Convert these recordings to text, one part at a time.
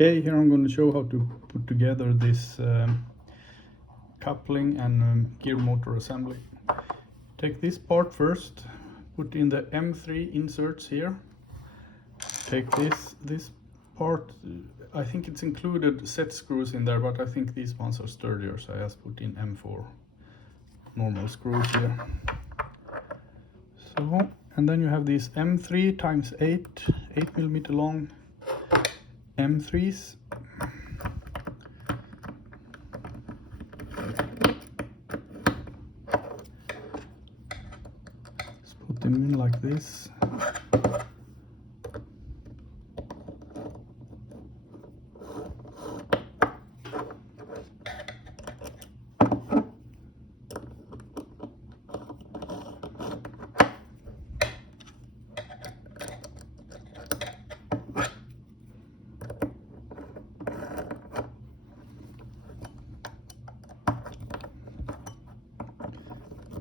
Okay, here I'm going to show how to put together this coupling and gear motor assembly. Take this part first, put in the M3 inserts here. Take this part, I think it's included set screws in there, but I think these ones are sturdier, so I just put in M4 normal screws here. So, and then you have these M3 times 8mm long M3s. Let's put them in like this.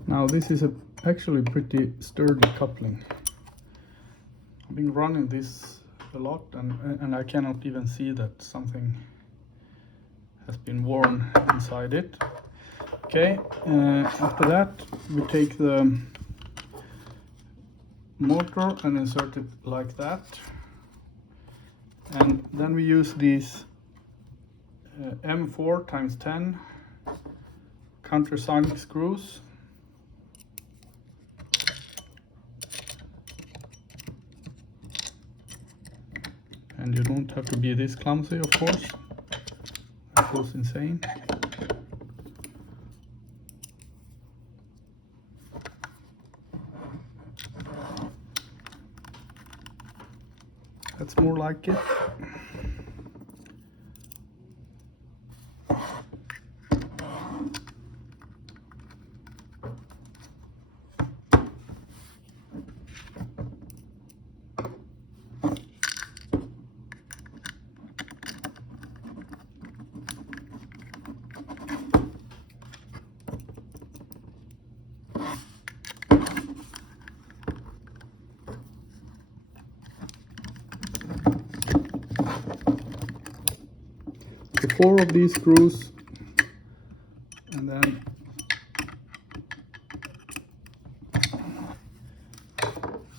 Now this is actually pretty sturdy coupling. I've been running this a lot and I cannot even see that something has been worn inside it. Okay, after that we take the motor and insert it like that. And then we use these M4 times 10 countersunk screws. And you don't have to be this clumsy, of course. That goes insane. That's more like it. So 4 of these screws, and then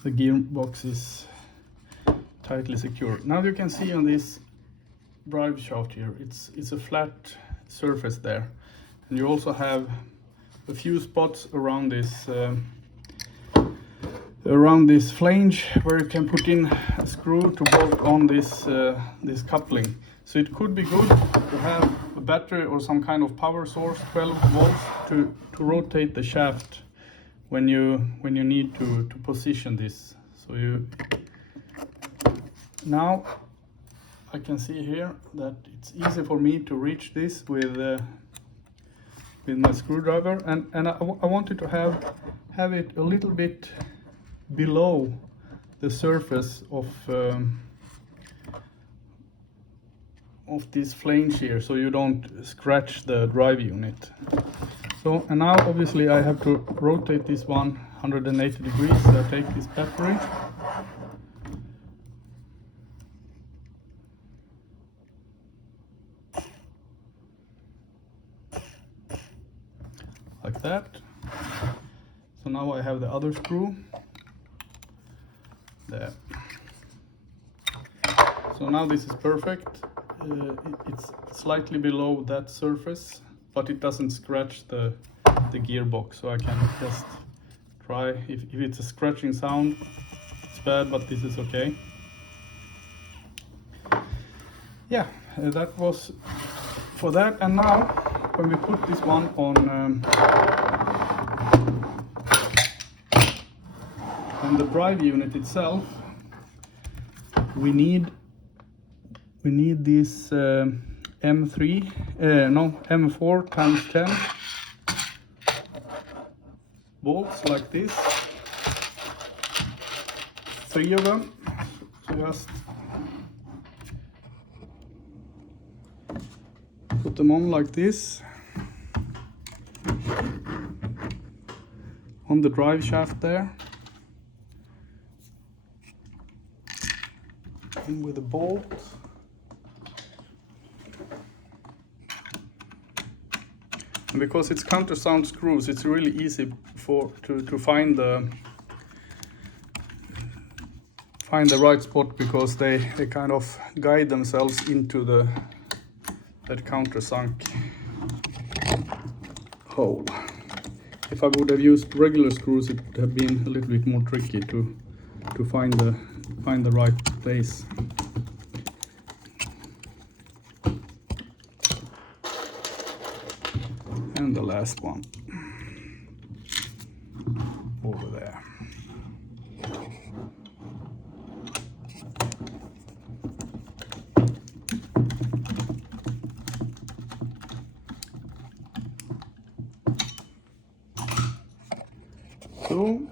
the gearbox is tightly secured. Now you can see on this drive shaft here, it's a flat surface there, and you also have a few spots around this flange where you can put in a screw to bolt on this coupling. So it could be good to have a battery or some kind of power source, 12 volts, to rotate the shaft when you need to position this. So now I can see here that it's easy for me to reach this with my screwdriver, and I wanted to have it a little bit below the surface of this flange here, so you don't scratch the drive unit. So, and now obviously I have to rotate this one 180 degrees. So I take this battery, like that. So now I have the other screw there. So now this is perfect. It's slightly below that surface, but it doesn't scratch the gearbox. So I can just try. If it's a scratching sound, it's bad, but this is okay. Yeah, that was for that. And now when we put this one on the drive unit itself, we need this M4 times 10 bolts like this, 3 of them. So just put them on like this on the drive shaft there. In with the bolt. And because it's countersunk screws, it's really easy to find the right spot, because they kind of guide themselves into that countersunk hole. If I would have used regular screws, it would have been a little bit more tricky to find the right place. And the last one over there. So